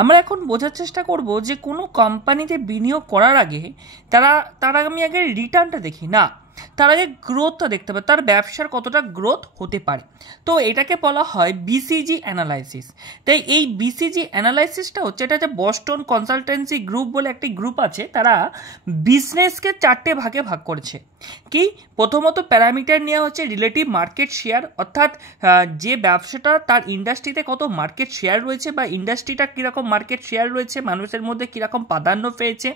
আমরা এখন বোঝার চেষ্টা করব যে কোনো কোম্পানিতে বিনিয়োগ করার আগে তার আমি আগে রিটার্নটা দেখি না, তার আগে গ্রোথটা দেখতে হবে, তার ব্যবসার কতটা গ্রোথ হতে পারে। তো এটাকে বলা হয় বিসিজি অ্যানালাইসিস। তাই এই বিসিজি অ্যানালাইসিসটা হচ্ছে, এটা যে বস্টন কনসালটেন্সি গ্রুপ বলে একটি গ্রুপ আছে, তারা বিজনেসকে 4টে ভাগে ভাগ করেছে। কি প্রথমত প্যারামিটার নেওয়া হচ্ছে রিলেটিভ মার্কেট শেয়ার, অর্থাৎ যে ব্যবসাটা তার ইন্ডাস্ট্রিতে কত মার্কেট শেয়ার রয়েছে বা ইন্ডাস্ট্রিটা কীরকম মার্কেট শেয়ার রয়েছে, মানুষের মধ্যে কীরকম প্রাধান্য পেয়েছে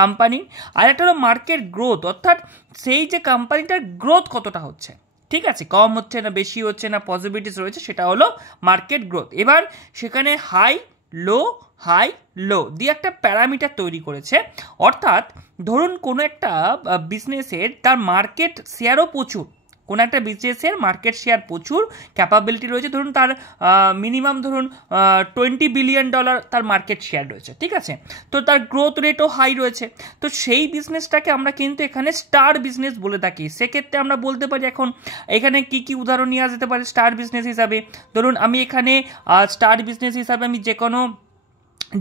কোম্পানি। আর একটা হলো মার্কেট গ্রোথ, অর্থাৎ সেই যে কোম্পানিটার গ্রোথ কতটা হচ্ছে, ঠিক আছে, কম হচ্ছে না বেশি হচ্ছে না পসিবিলিটিস রয়েছে, সেটা হলো মার্কেট গ্রোথ। এবার সেখানে হাই লো দিয়ে একটা প্যারামিটার তৈরি করেছে, অর্থাৎ ধরুন কোনো একটা বিজনেসের তার মার্কেট শেয়ারও প্রচুর, কোনো একটা বিজনেসের মার্কেট শেয়ার প্রচুর ক্যাপাবিলিটি রয়েছে, ধরুন তার মিনিমাম ধরুন $20 বিলিয়ন তার মার্কেট শেয়ার রয়েছে, ঠিক আছে, তো তার গ্রোথ রেটও হাই রয়েছে। তো সেই বিজনেসটাকে আমরা কিন্তু এখানে স্টার বিজনেস বলে থাকি। সেক্ষেত্রে আমরা বলতে পারি এখন এখানে কি কি উদাহরণ নেওয়া যেতে পারে স্টার বিজনেস হিসাবে। ধরুন আমি এখানে স্টার বিজনেস হিসাবে আমি যে কোনো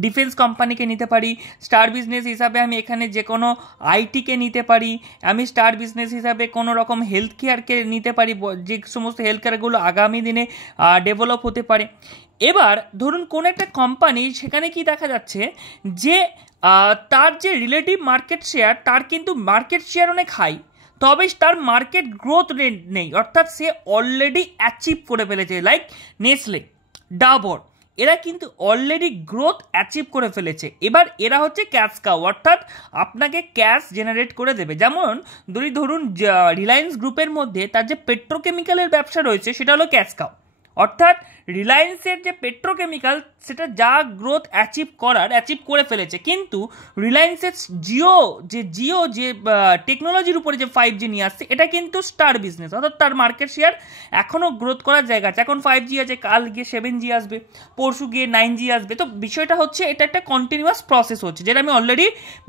ডিফেন্স কোম্পানিকে নিতে পারি, স্টার বিজনেস হিসাবে আমি এখানে যে কোনো আইটিকে নিতে পারি, আমি স্টার বিজনেস হিসাবে কোনো রকম হেলথ কেয়ারকে নিতে পারি, যে সমস্ত হেলথ কেয়ারগুলো আগামী দিনে ডেভেলপ হতে পারে। এবার ধরুন কোনো একটা কোম্পানি, সেখানে কি দেখা যাচ্ছে যে তার যে রিলেটিভ মার্কেট শেয়ার, তার কিন্তু মার্কেট শেয়ার অনেক হাই, তবে তার মার্কেট গ্রোথ রেট নেই, অর্থাৎ সে অলরেডি অ্যাচিভ করে ফেলেছে, লাইক নেসলে, ডাবর, এরা কিন্তু অলরেডি গ্রোথ অ্যাচিভ করে ফেলেছে। এবার এরা হচ্ছে ক্যাশ কাউ, অর্থাৎ আপনাকে ক্যাশ জেনারেট করে দেবে। যেমন ধরুন রিলায়েন্স গ্রুপের মধ্যে তার যে পেট্রোকেমিক্যালের ব্যবসা রয়েছে, সেটা হলো ক্যাশ কাউ, অর্থাৎ রিলায়েন্সের যে পেট্রোকেমিক্যাল সেটা যা গ্রোথ অ্যাচিভ করে ফেলেছে, কিন্তু রিলায়েন্সের জিও যে টেকনোলজির উপরে যে 5G নিয়ে আসছে, এটা কিন্তু স্টার বিজনেস, অর্থাৎ তার মার্কেট শেয়ার এখনও গ্রোথ করার জায়গা আছে। এখন 5G আছে, কাল গিয়ে 7G আসবে, পরশু গিয়ে 9G আসবে। তো বিষয়টা হচ্ছে এটা একটা কন্টিনিউয়াস প্রসেস হচ্ছে, যেটা আমি অলরেডি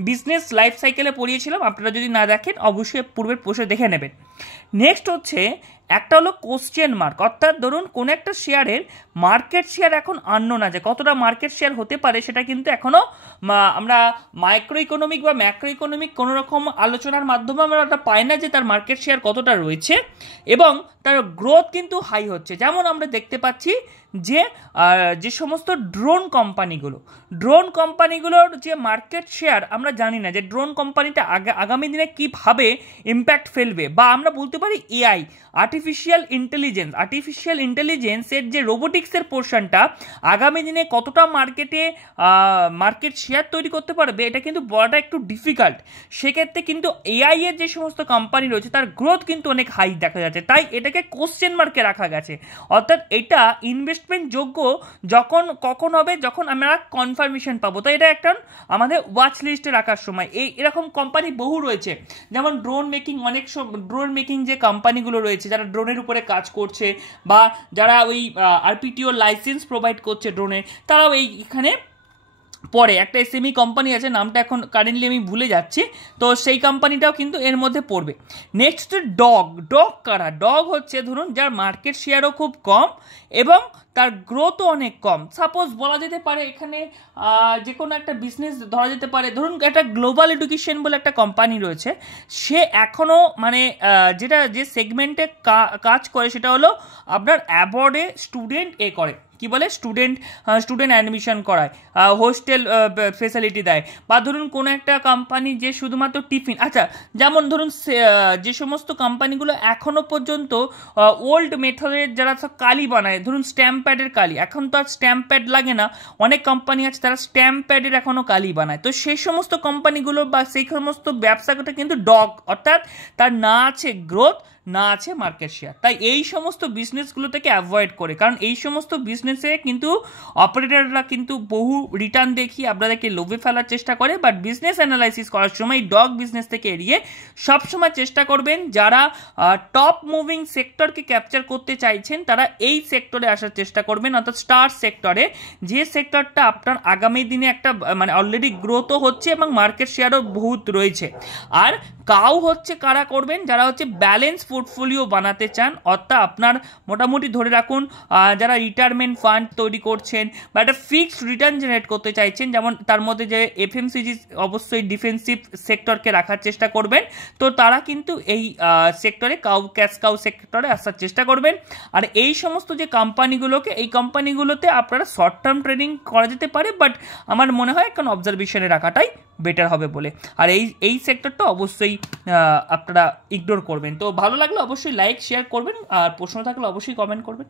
বিজনেস লাইফ সাইকেলে পড়িয়েছিলাম, আপনারা যদি না দেখেন অবশ্যই পূর্বের পোস্টে দেখে নেবেন। নেক্সট হচ্ছে একটা হলো কোশ্চেন মার্ক, অর্থাৎ ধরুন কোনো একটা শেয়ারের মার্কেট শেয়ার এখন আননোন আছে, কতটা মার্কেট শেয়ার হতে পারে সেটা কিন্তু এখনও আমরা মাইক্রো ইকোনমিক বা ম্যাক্রো ইকোনমিক কোনো রকম আলোচনার মাধ্যমে আমরা এটা পাই না যে তার মার্কেট শেয়ার কতটা রয়েছে, এবং তার গ্রোথ কিন্তু হাই হচ্ছে। যেমন আমরা দেখতে পাচ্ছি যে সমস্ত ড্রোন কোম্পানিগুলোর যে মার্কেট শেয়ার, আমরা জানি না যে ড্রোন কোম্পানিটা আগামী দিনে কীভাবে ইম্প্যাক্ট ফেলবে, বা আমরা বলতে পারি এআই, আর্টিফিশিয়াল ইন্টেলিজেন্সের যে রোবোটিক্সের পোর্শনটা আগামী দিনে কতটা মার্কেট শেয়ার তৈরি করতে পারবে, এটা কিন্তু বলাটা একটু ডিফিকাল্ট। সেক্ষেত্রে কিন্তু এআই এর যে সমস্ত কোম্পানি রয়েছে তার গ্রোথ কিন্তু অনেক হাই দেখা যাচ্ছে, তাই এটাকে কোশ্চেন মার্কে রাখা গেছে। অর্থাৎ এটা ইনভেস্টমেন্ট যোগ্য কখন হবে, যখন আমরা কনফার্মেশন পাবো। তাই এটা একটা আমাদের ওয়াচ লিস্টে রাখার সময়। এরকম কোম্পানি বহু রয়েছে, যেমন ড্রোন মেকিং যে কোম্পানিগুলো রয়েছে, যারা ড্রোনের উপরে কাজ করছে বা যারা ওই আরপিটিও লাইসেন্স প্রোভাইড করছে ড্রোনের, তারাও এখানে পরে একটা এসএমই কোম্পানি আছে, নামটা এখন কারেন্টলি আমি ভুলে যাচ্ছি, তো সেই কোম্পানিটাও কিন্তু এর মধ্যে পড়বে। নেক্সট ডগ হচ্ছে ধরুন যার মার্কেট শেয়ারও খুব কম এবং তার গ্রোথও অনেক কম। সাপোজ বলা যেতে পারে এখানে যে কোনো একটা বিজনেস ধরা যেতে পারে, ধরুন একটা গ্লোবাল এডুকেশন বলে একটা কোম্পানি রয়েছে, সে এখনও যে সেগমেন্টে কাজ করে সেটা হলো আপনার অ্যাবর্ডে স্টুডেন্ট করে কি বলে স্টুডেন্ট অ্যাডমিশন করায়, হোস্টেল ফেসিলিটি দেয়, বা ধরুন কোনো একটা কোম্পানি যে শুধুমাত্র টিফিন, আচ্ছা যেমন ধরুন যে সমস্ত কোম্পানিগুলো এখনও পর্যন্ত ওল্ড মেথডের যারা সব কালি বানায়, ধরুন স্ট্যাম্প প্যাডের কালি, এখন তো আর স্ট্যাম্প প্যাড লাগে না, অনেক কোম্পানি আছে তারা স্ট্যাম্প প্যাডের এখনও কালি বানায়। তো সেই সমস্ত কোম্পানিগুলো বা সেই সমস্ত ব্যবসাটা কিন্তু ডগ, অর্থাৎ তার না আছে গ্রোথ, না আছে মার্কেট শেয়ার। তাই এই সমস্ত বিজনেসগুলো থেকে অ্যাভয়েড করে, কারণ এই সমস্ত বিজনেসে কিন্তু অপারেটররা কিন্তু বহু রিটার্ন দেখিয়ে আপনাদেরকে লোভে ফেলার চেষ্টা করে, বাট বিজনেস অ্যানালাইসিস করার সময় ডগ বিজনেস থেকে এড়িয়ে সবসময় চেষ্টা করবেন যারা টপ মুভিং সেক্টরকে ক্যাপচার করতে চাইছেন তারা এই সেক্টরে আসার চেষ্টা করবেন, অর্থাৎ স্টার সেক্টরে, যে সেক্টরটা আপনার আগামী দিনে একটা অলরেডি গ্রোথও হচ্ছে এবং মার্কেট শেয়ারও বহুত রয়েছে। আর কাউ হচ্ছে কারা করবেন, যারা হচ্ছে ব্যালেন্স পোর্টফোলিও বানাতে চান, অর্থাৎ আপনার মোটামুটি ধরে রাখুন যারা রিটায়ারমেন্ট ফান্ড তৈরি করছেন বা একটা ফিক্সড রিটার্ন জেনারেট করতে চাইছেন, যেমন তার মধ্যে যে এফএমসিজি অবশ্যই ডিফেন্সিভ সেক্টরকে রাখার চেষ্টা করবেন, তো তারা কিন্তু এই সেক্টরে ক্যাশ কাউ সেক্টরে আসার চেষ্টা করবেন। আর এই সমস্ত যে কোম্পানিগুলোকে, এই কোম্পানিগুলোতে আপনারা শর্ট টার্ম ট্রেডিং করা যেতে পারে, বাট আমার মনে হয় এখন অবজারভেশনে রাখাটাই বেটার হবে বলে। আর এই সেক্টরটা অবশ্যই আপনারা ইগনোর করবেন। তো ভালো লাগলে অবশ্যই লাইক শেয়ার করবেন, আর প্রশ্ন থাকলে অবশ্যই কমেন্ট করবেন।